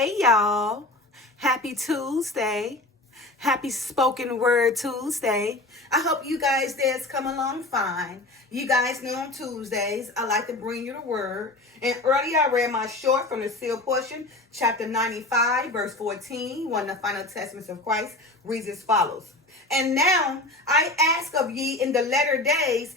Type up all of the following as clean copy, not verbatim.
Hey y'all, happy Tuesday. Happy Spoken Word Tuesday. I hope you guys that's come along fine. You guys know on Tuesdays, I like to bring you the word. And earlier I read my short from the sealed portion, chapter 95, verse 14, one of the final testaments of Christ, reads as follows. And now I ask of ye in the latter days,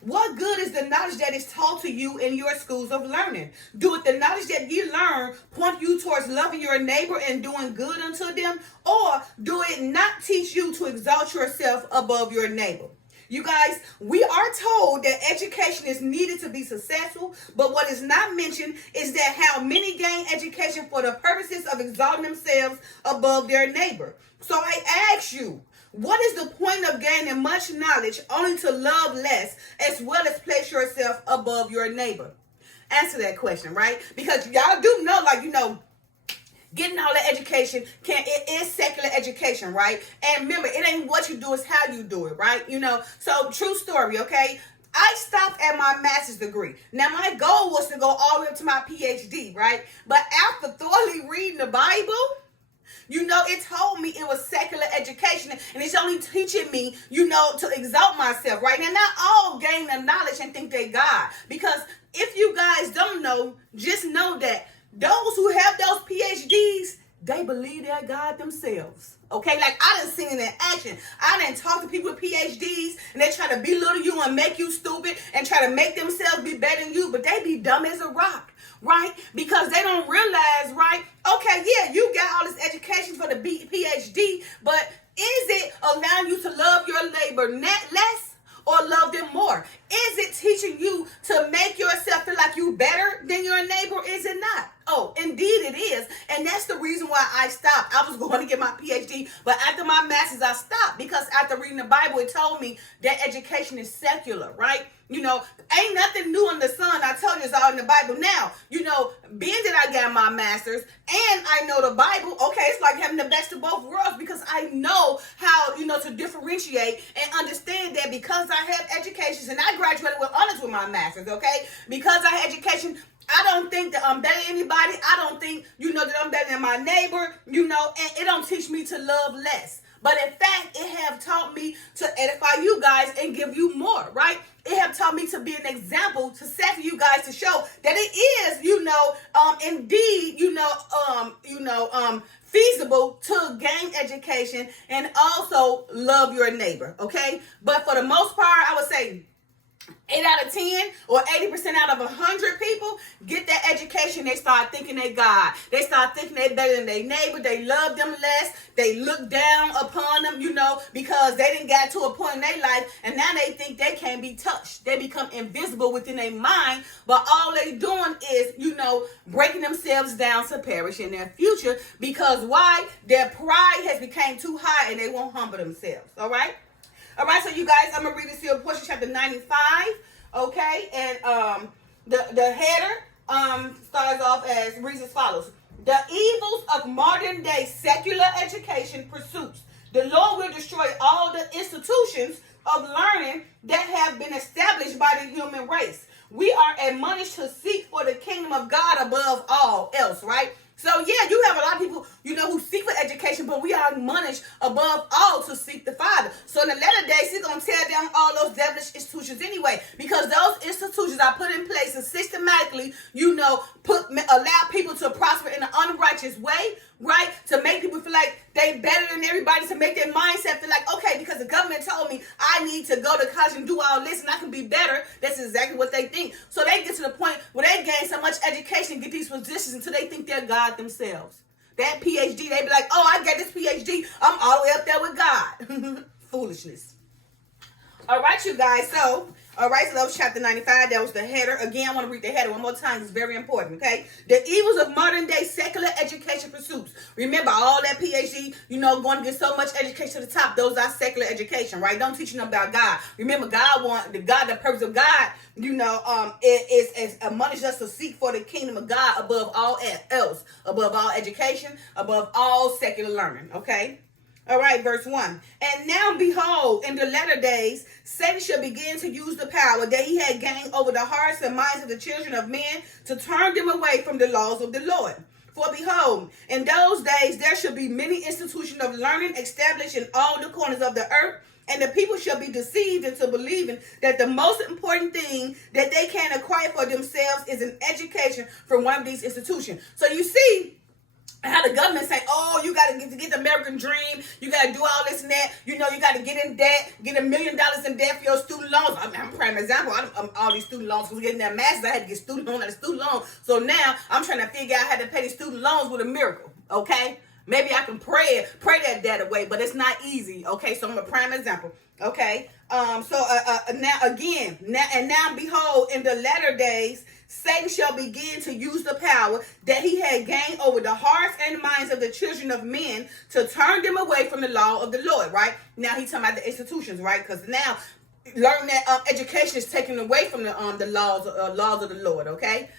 what good is the knowledge that is taught to you in your schools of learning? Doeth the knowledge that ye learn point you towards loving your neighbor and doing good unto them? Or do it not teach you to exalt yourself above your neighbor? You guys, we are told that education is needed to be successful, but what is not mentioned is that how many gain education for the purposes of exalting themselves above their neighbor. So I ask you, what is the point of gaining much knowledge only to love less, as well as place yourself above your neighbor? Answer that question, right? Because y'all do know, getting all the education it is secular education, right? And remember, it ain't what you do, it's how you do it, right? So true story, okay? I stopped at my master's degree. Now my goal was to go all the way up to my PhD, right? But after thoroughly reading the Bible, it told me it was secular education, and it's only teaching me, to exalt myself, right? Now, not all gain the knowledge and think they God, because if you guys don't know, just know that those who have those PhDs, they believe they're God themselves. Okay, like I done seen it in action. I done talk to people with PhDs and they try to belittle you and make you stupid and try to make themselves be better than you, but they be dumb as a rock, right? Because they don't realize, right? Okay, yeah, you got all this education for the PhD, but is it allowing you to love your neighbor less or love them more? Is it teaching you to make yourself feel like you better than your neighbor? Is it not? Oh, indeed it is. And that's the reason why I stopped. I was going to get my PhD, but after my master's, I stopped because after reading the Bible, it told me that education is secular, right? Ain't nothing new under the sun. I told you it's all in the Bible. Now, being that I got my master's and I know the Bible, okay, it's like having the best of both worlds because I know how, to differentiate and understand that because I have education and I graduated with honors with my master's, okay? Because I have education, I don't think that I'm better than anybody. I don't think, that I'm better than my neighbor, and it don't teach me to love less. But in fact, it have taught me to edify you guys and give you more, right? It have taught me to be an example to set for you guys to show that it is, indeed, feasible to gain education and also love your neighbor, okay? But for the most part, I would say 8 out of 10 or 80% out of 100 people get that education. They start thinking they God. They start thinking they better than their neighbor. They love them less. They look down upon them, because they didn't get to a point in their life and now they think they can't be touched. They become invisible within their mind, but all they doing is, breaking themselves down to perish in their future because why? Their pride has become too high and they won't humble themselves, all right? All right, so you guys, I'm going to read this here portion, chapter 95, okay? And the header starts off reads as follows. The evils of modern day secular education pursuits. The Lord will destroy all the institutions of learning that have been established by the human race. We are admonished to seek for the kingdom of God above all else, right? So, yeah, you have a lot of people, who seek for education, but we are admonished above all to seek the Father. So, in the latter days, he's going to tear down all those devilish institutions anyway, because those institutions are put in place to systematically, allow people to prosper in an unrighteous way, right? To make people feel like they better than everybody, to make their mindset feel like, okay, because the government told me I need to go to college and do all this and I can be better. That's exactly what they think. So they get to the point where they gain so much education and get these positions until they think they're God themselves. That PhD, they be like, oh, I got this PhD. I'm all the way up there with God. Foolishness. All right, you guys. So that was chapter 95. That was the header. Again, I want to read the header one more time. It's very important, okay? The evils of modern day secular education pursuits. Remember, all that PhD, going to get so much education to the top. Those are secular education, right? Don't teach them about God. Remember, the purpose of God, is admonished us to seek for the kingdom of God above all else, above all education, above all secular learning, okay? All right, verse 1. And now behold, in the latter days, Satan shall begin to use the power that he had gained over the hearts and minds of the children of men to turn them away from the laws of the Lord. For behold, in those days there shall be many institutions of learning established in all the corners of the earth, and the people shall be deceived into believing that the most important thing that they can acquire for themselves is an education from one of these institutions. So you see how the government say, oh, you got to get the American dream. You got to do all this and that. You know, you got to get in debt, get $1 million in debt for your student loans. I'm a prime example. All these student loans, because getting that master's, I had to get student loan after student loan. So now I'm trying to figure out how to pay these student loans with a miracle, okay? Maybe I can pray that debt away, but it's not easy, okay? So I'm a prime example, okay? Now behold, in the latter days, Satan shall begin to use the power that he had gained over the hearts and minds of the children of men to turn them away from the law of the Lord, right? Now he's talking about the institutions, right? Because now learning that education is taken away from the laws of the Lord, okay?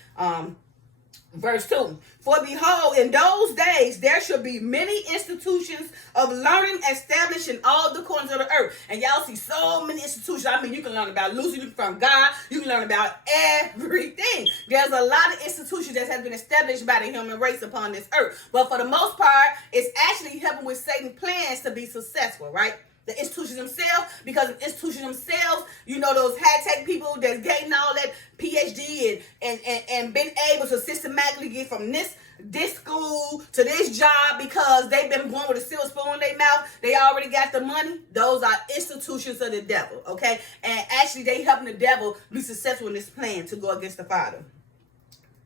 Verse 2, for behold, in those days there shall be many institutions of learning established in all the corners of the earth. And y'all see so many institutions. I mean, you can learn about Lucy from God. You can learn about everything. There's a lot of institutions that have been established by the human race upon this earth. But for the most part, it's actually helping with Satan's plans to be successful, right? The institutions themselves, because the institutions themselves, you know, those high-tech people that's getting all that PhD and been able to systematically get from this school to this job because they've been born with a silver spoon in their mouth. They already got the money. Those are institutions of the devil, okay? And actually, they helping the devil be successful in this plan to go against the Father.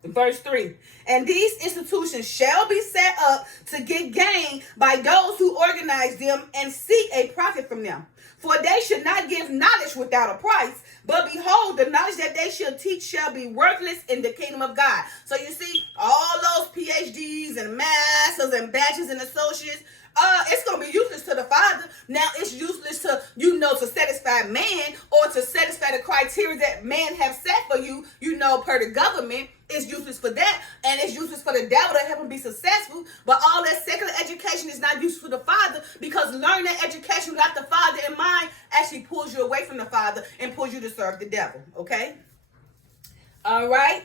Verse 3, and these institutions shall be set up to get gain by those who organize them and seek a profit from them. For they should not give knowledge without a price, but behold, the knowledge that they shall teach shall be worthless in the kingdom of God. So you see, all those PhDs and masters and bachelors and associates, it's going to be useless to the Father. Now it's useless to, to satisfy man or to satisfy the criteria that man have set for you, per the government. It's useless for that, and it's useless for the devil to help him be successful. But all that secular education is not useful for the Father, because learning that education without the Father in mind actually pulls you away from the Father and pulls you to serve the devil, okay? All right,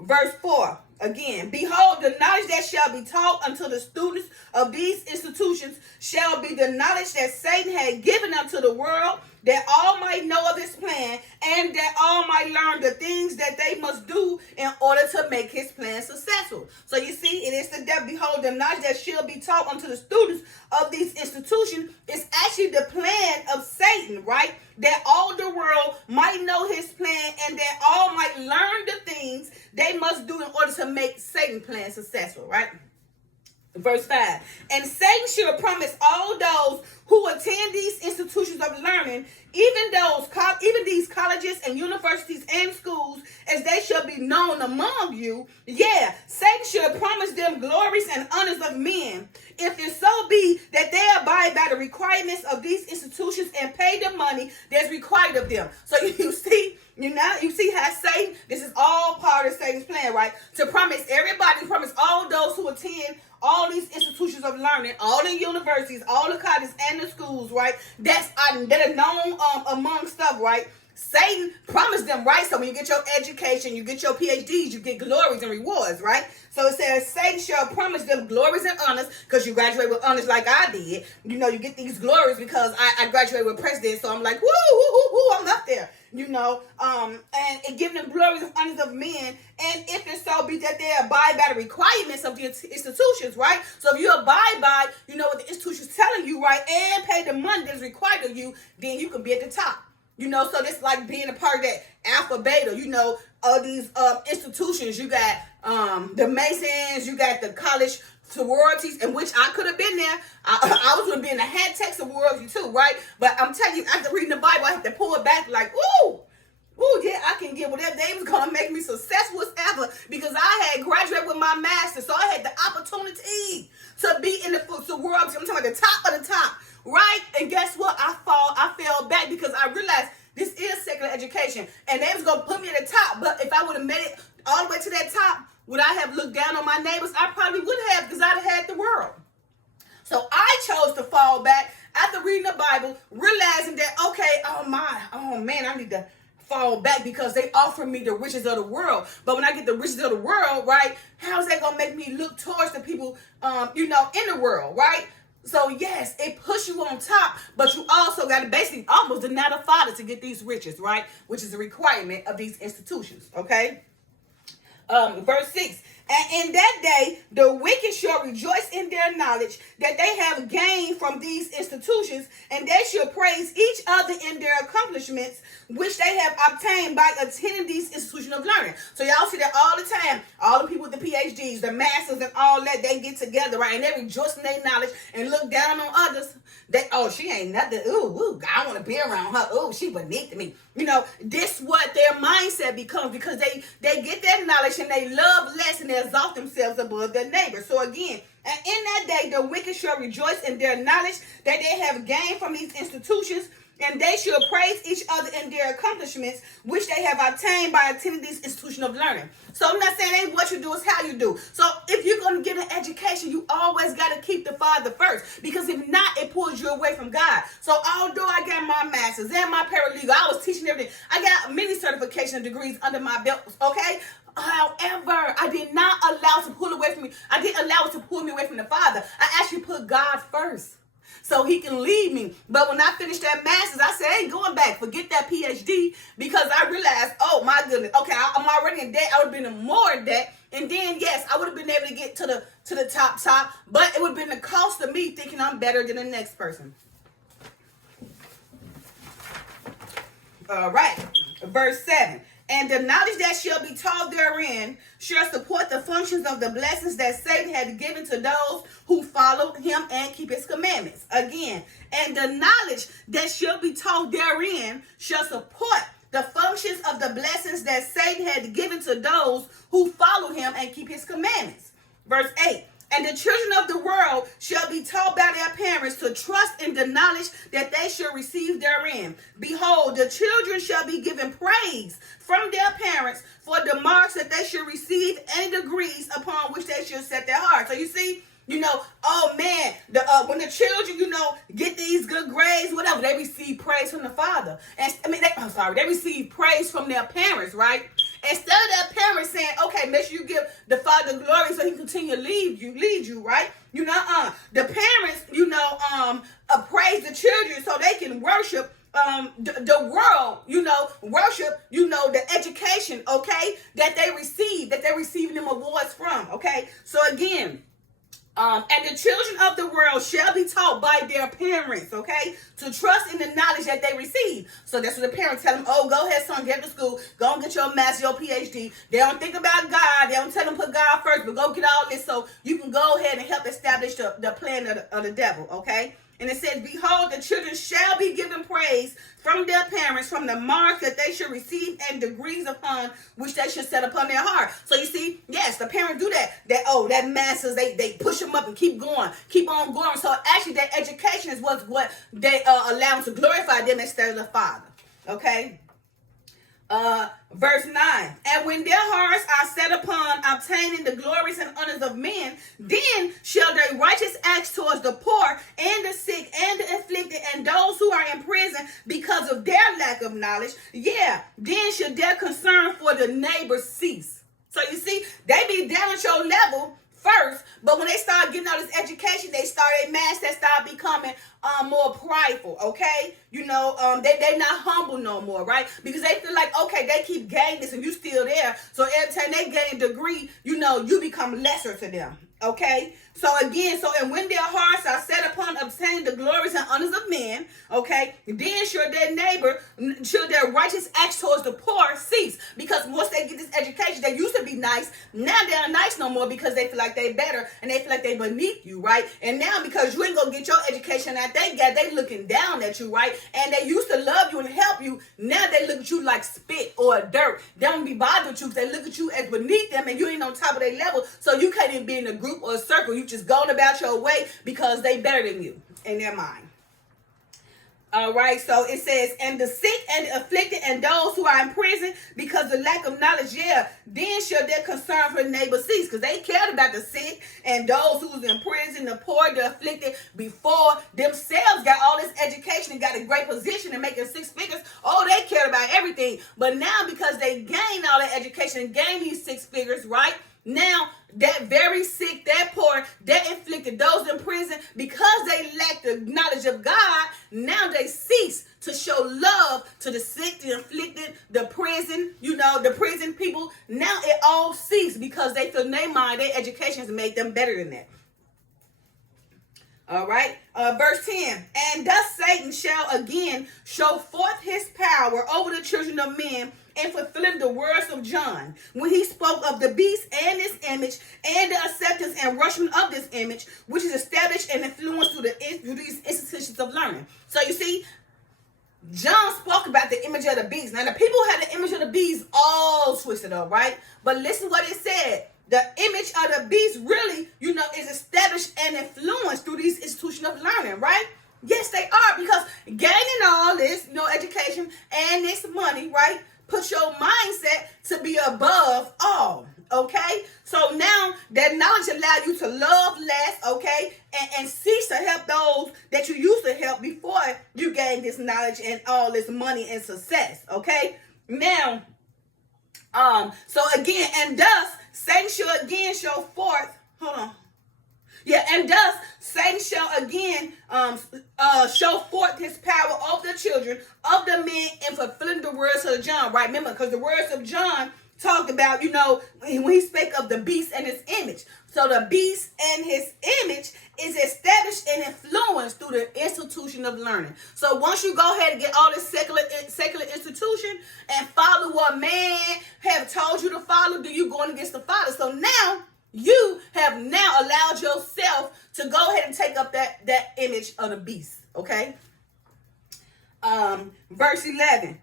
verse 4. Again, behold, the knowledge that shall be taught unto the students of these institutions shall be the knowledge that Satan had given unto the world, that all might know of his plan, and that all might learn the things that they must do in order to make his plan successful. So you see, it is the devil. Behold, the knowledge that shall be taught unto the students of these institutions is actually the plan of Satan, right? That all the world might know his plan, and that all might learn the things they must do in order to make Satan's plan successful, right? Verse 5, and Satan shall promise all those who attend these institutions of learning, even these colleges and universities and schools, as they shall be known among you. Yeah, Satan shall promise them glories and honors of men, if it so be that they abide by the requirements of these institutions and pay the money that's required of them. So you see, you see how Satan, this is all part of Satan's plan, right? To promise everybody, promise all those who attend all these institutions of learning, all the universities, all the colleges and the schools, right? That are known among stuff, right? Satan promised them, right? So when you get your education, you get your PhDs, you get glories and rewards, right? So it says, Satan shall promise them glories and honors, because you graduate with honors like I did. You get these glories because I graduated with president. So I'm like, woo, I'm up there. And giving them glories and honors of men, and if it so be that they abide by the requirements of the institutions, right? So if you abide by, what the institution's telling you, right, and pay the money that's required of you, then you can be at the top. So this like being a part of that alpha beta, of these institutions. You got the Masons, you got the college sororities, in which I could have been there. I was going to be in the hat tech sorority too, right? But I'm telling you, after reading the Bible, I have to pull it back like, ooh, yeah, I can get whatever they was going to make me successful as ever, because I had graduated with my master, so I had the opportunity to be in the sorority. I'm talking about the top of the top, right? And guess what? I fell back because I realized this is secular education, and they was going to put me at the top, but if I would have made it all the way to that top, would I have looked down on my neighbors? I probably would have, because I'd have had the world. So I chose to fall back after reading the Bible, realizing that, okay, oh man, I need to fall back because they offer me the riches of the world. But when I get the riches of the world, right, how is that going to make me look towards the people, in the world, right? So yes, it puts you on top, but you also got to basically almost deny the Father to get these riches, right? Which is a requirement of these institutions, okay? Verse 6, and in that day, the wicked shall rejoice in their knowledge that they have gained from these institutions, and they shall praise each other in their accomplishments, which they have obtained by attending these institutions of learning. So y'all see that all the time. All the people with the PhDs, the masters and all that, they get together, right? And they rejoice in their knowledge and look down on others. She ain't nothing. Ooh, I want to be around her. Ooh, she beneath me. This what their mindset becomes because they get that knowledge and they love less and they exalt themselves above their neighbors. So again, and in that day, the wicked shall rejoice in their knowledge that they have gained from these institutions, and they shall praise each other in their accomplishments, which they have obtained by attending these institutions of learning. So I'm not saying ain't what you do, it's how you do. So if you're going to get an education, you always got to keep the Father first, because if not, it pulls you away from God. So although I got my master's and my paralegal, I was teaching everything. I got many certification degrees under my belt, okay? However, I did not allow it to pull away from me. I didn't allow it to pull me away from the Father. I actually put God first, so he can lead me. But when I finished that master's, I said, I ain't going back. Forget that PhD, because I realized, oh my goodness, okay, I'm already in debt. I would have been in more debt. And then, yes, I would have been able to get to the top, but it would have been the cost of me thinking I'm better than the next person. All right, verse 7. And the knowledge that shall be taught therein shall support the functions of the blessings that Satan had given to those who follow him and keep his commandments. Again, and the knowledge that shall be taught therein shall support the functions of the blessings that Satan had given to those who follow him and keep his commandments. Verse 8. And the children of the world shall be taught by their parents to trust in the knowledge that they shall receive therein. Behold, the children shall be given praise from their parents for the marks that they shall receive and degrees upon which they shall set their hearts. So you see, oh man, when the children, get these good grades, whatever, they receive praise from the Father. And they receive praise from their parents, right? Instead of their parents saying, okay, make sure you give the Father glory so he continue to lead you, right? The parents, praise the children so they can worship the world, worship, the education, okay, that they're receiving them awards from, okay? So again, and the children of the world shall be taught by their parents, okay, to trust in the knowledge that they receive. So that's what the parents tell them, oh, go ahead, son, get to school, go and get your master, your PhD. They don't think about God. They don't tell them put God first, but go get all this so you can go ahead and help establish the plan of the devil, okay? And it says, behold, the children shall be given praise from their parents, from the marks that they should receive and degrees upon which they should set upon their heart. So you see, yes, the parents do that. That masters, they push them up and keep going, keep on going. So actually that education is what they allow them to glorify them instead of the Father. Okay? Verse 9, and when their hearts are set upon obtaining the glories and honors of men, then shall their righteous acts towards the poor and the sick and the afflicted and those who are in prison because of their lack of knowledge, then shall their concern for the neighbor cease. So you see, they be down at your level first, but when they start getting all this education, they start a mass that start becoming more prideful, okay? They not humble no more, right? Because they feel like, okay, they keep gaining this and you still there. So every time they gain a degree, you become lesser to them, okay? So again, and when their hearts are set upon obtaining the glories and honors of men, okay, then shall their righteous acts towards the poor cease. Because once they get this education, they used to be nice. Now they're not nice no more because they feel like they better and they feel like they beneath you, right? And now because you ain't gonna get your education that they got, they looking down at you, right? And they used to love you and help you. Now they look at you like spit or dirt. They don't be bothered with you because they look at you as beneath them and you ain't on top of their level. So you can't even be in a group or a circle. You just going about your way because they better than you in their mind. All right, so it says, and the sick and the afflicted and those who are in prison because of lack of knowledge, yeah, then shall their concern for the neighbor cease, because they cared about the sick and those who was in prison, the poor, the afflicted, before themselves got all this education and got a great position and making six figures. Oh, they cared about everything. But now because they gained all that education and gained these six figures, right? Now, that very sick, that poor, that afflicted, those in prison, because they lack the knowledge of God, now they cease to show love to the sick, the afflicted, the prison, the prison people. Now it all ceases because they feel in their mind their education has made them better than that. All right, verse 10, and thus Satan shall again show forth his power over the children of men in fulfilling the words of John, when he spoke of the beast and its image and the acceptance and worshiping of this image, which is established and influenced through these institutions of learning. So you see, John spoke about the image of the beast. Now the people had the image of the beast all twisted up, right? But listen what it said. The image of the beast really, is established and influenced through these institutions of learning, right? Yes, they are, because gaining all this, education and this money, right, put your mindset to be above all, okay? So now that knowledge allows you to love less, okay, and cease to help those that you used to help before you gain this knowledge and all this money and success, okay? Now, so again, and thus Satan shall again show forth, and thus Satan shall again show forth his power over the children of the men in fulfilling the words of John, right? Remember, because the words of John talked about, when he spake of the beast and his image. So the beast and his image is established and influenced through the institution of learning. So once you go ahead and get all this secular institution and follow what man have told you to follow, then you going against the Father. So now you have now allowed yourself to go ahead and take up that image of the beast. Okay. Verse 11.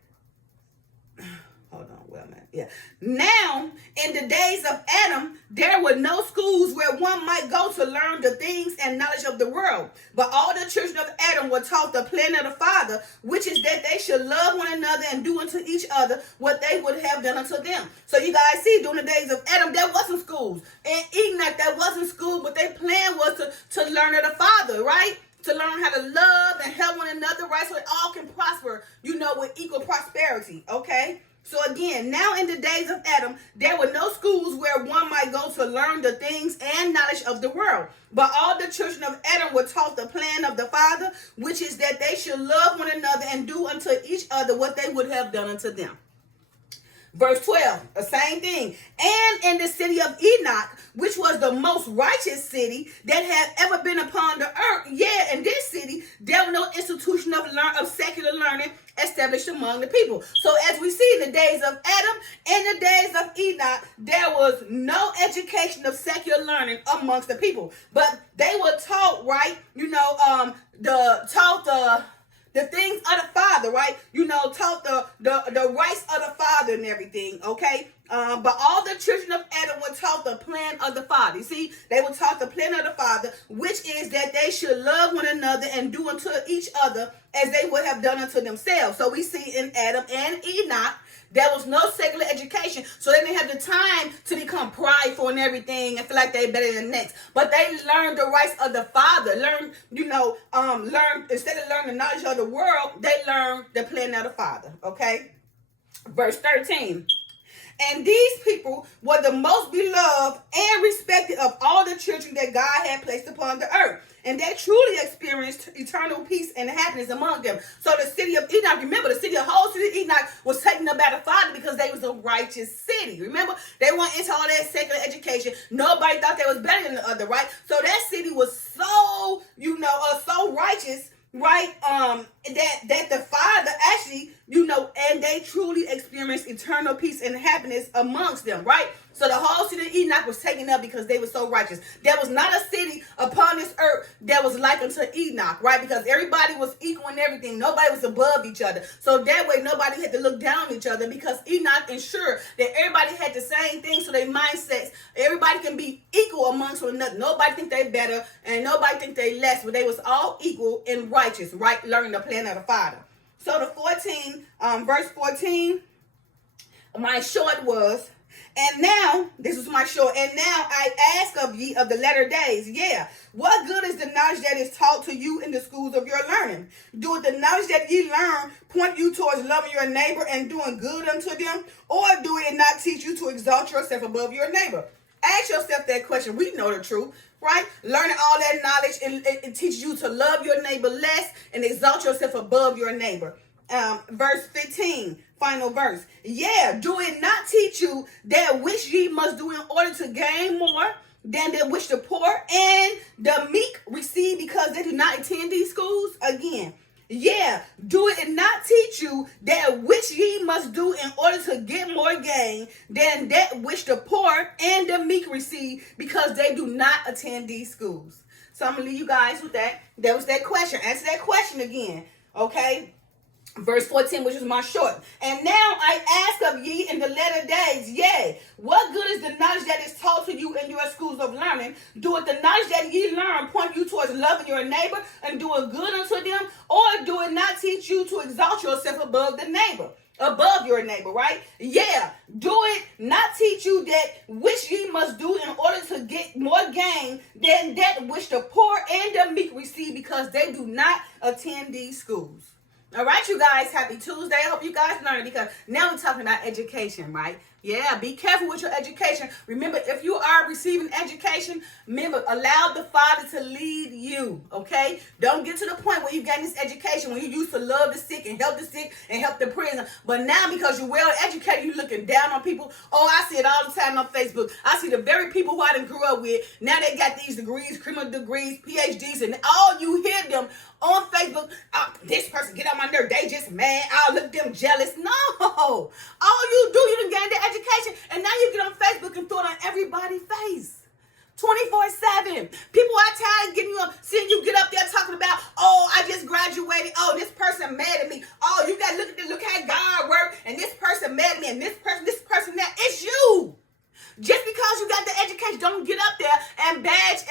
Hold on, well, man. Yeah. Now, in the days of Adam, there were no schools where one might go to learn the things and knowledge of the world. But all the children of Adam were taught the plan of the Father, which is that they should love one another and do unto each other what they would have done unto them. So you guys see, during the days of Adam, there wasn't schools. And Enoch, there wasn't school, but their plan was to learn of the Father, right? To learn how to love and help one another, right? So it all can prosper, with equal prosperity, okay? So again, now in the days of Adam, there were no schools where one might go to learn the things and knowledge of the world. But all the children of Adam were taught the plan of the Father, which is that they should love one another and do unto each other what they would have done unto them. Verse 12, the same thing. And in the city of Enoch, which was the most righteous city that had ever been upon the earth, in this city, there was no institution of secular learning established among the people. So as we see in the days of Adam and the days of Enoch, there was no education of secular learning amongst the people. But they were taught, right, the things of the Father, right? Taught the rights of the Father and everything, okay? But all the children of Adam were taught the plan of the Father. You see, they were taught the plan of the Father, which is that they should love one another and do unto each other as they would have done unto themselves. So we see in Adam and Enoch, there was no secular education, so they didn't have the time to become prideful and everything and feel like they're better than the next. But they learned the rights of the Father. Learn instead of learning the knowledge of the world, they learned the plan of the Father. Okay, verse 13. And these people were the most beloved and respected of all the children that God had placed upon the earth. And they truly experienced eternal peace and happiness among them. So the city of Enoch, remember, the whole city of Enoch was taken up by the Father because they was a righteous city. Remember, they went into all that secular education. Nobody thought they was better than the other, right? So that city was so, so righteous, right? That the Father actually, and they truly experienced eternal peace and happiness amongst them, right? So the whole city of Enoch was taken up because they were so righteous. There was not a city upon this earth that was like unto Enoch, right? Because everybody was equal in everything. Nobody was above each other. So that way, nobody had to look down on each other because Enoch ensured that everybody had the same thing. So their mindsets, everybody can be equal amongst to another. Nobody think they better and nobody think they less, but they was all equal and righteous, right? Learning the plan of the Father. So the verse 14, my short was, and now, this is my short, and now I ask of ye of the latter days, what good is the knowledge that is taught to you in the schools of your learning? Doeth the knowledge that ye learn point you towards loving your neighbor and doing good unto them? Or do it not teach you to exalt yourself above your neighbor? Ask yourself that question. We know the truth, right? Learning all that knowledge, it teaches you to love your neighbor less and exalt yourself above your neighbor. Verse 15, final verse. Do it not teach you that which ye must do in order to gain more than that which the poor and the meek receive, because they do not attend these schools? Again, do it not teach you that which ye must do in order to get more gain than that which the poor and the meek receive, because they do not attend these schools? So I'm going to leave you guys with that. That was that question. Answer that question again, okay? Verse 14, which is my short. And now I ask of ye in the latter days, what good is the knowledge that is taught to you in your schools of learning? Doeth the knowledge that ye learn point you towards loving your neighbor and doing good unto them? Or do it not teach you to exalt yourself above the neighbor? Above your neighbor, right? Do it not teach you that which ye must do in order to get more gain than that which the poor and the meek receive, because they do not attend these schools? All right, you guys, happy Tuesday. I hope you guys learned, because now we're talking about education, right? Be careful with your education. Remember, if you are receiving education, remember, allow the Father to lead you, okay? Don't get to the point where you get this education when you used to love the sick and help the prison. But now, because you're well educated, you're looking down on people. Oh, I see it all the time on Facebook. I see the very people who I done grew up with. Now they got these degrees, criminal degrees, PhDs, and all you hear them on Facebook. This person get on my nerve. They just mad. I'll look them jealous. No. All you do, you done gain the education, and now you get on Facebook and throw it on everybody's face. 24/7. People are tired of getting you up, seeing you get up there talking about, oh, I just graduated. Oh, this person mad at me. Oh, you got to look at this. Look how God worked. And this person mad at me. And this person that. It's you. Just because you got the education, don't get up there and bash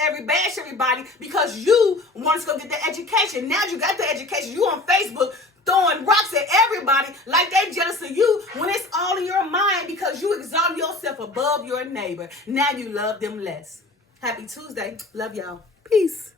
everybody because you want to go get the education. Now you got the education. You on Facebook throwing rocks at everybody like they jealous of you, when it's all in your mind because you exalt yourself above your neighbor. Now you love them less. Happy Tuesday. Love y'all. Peace.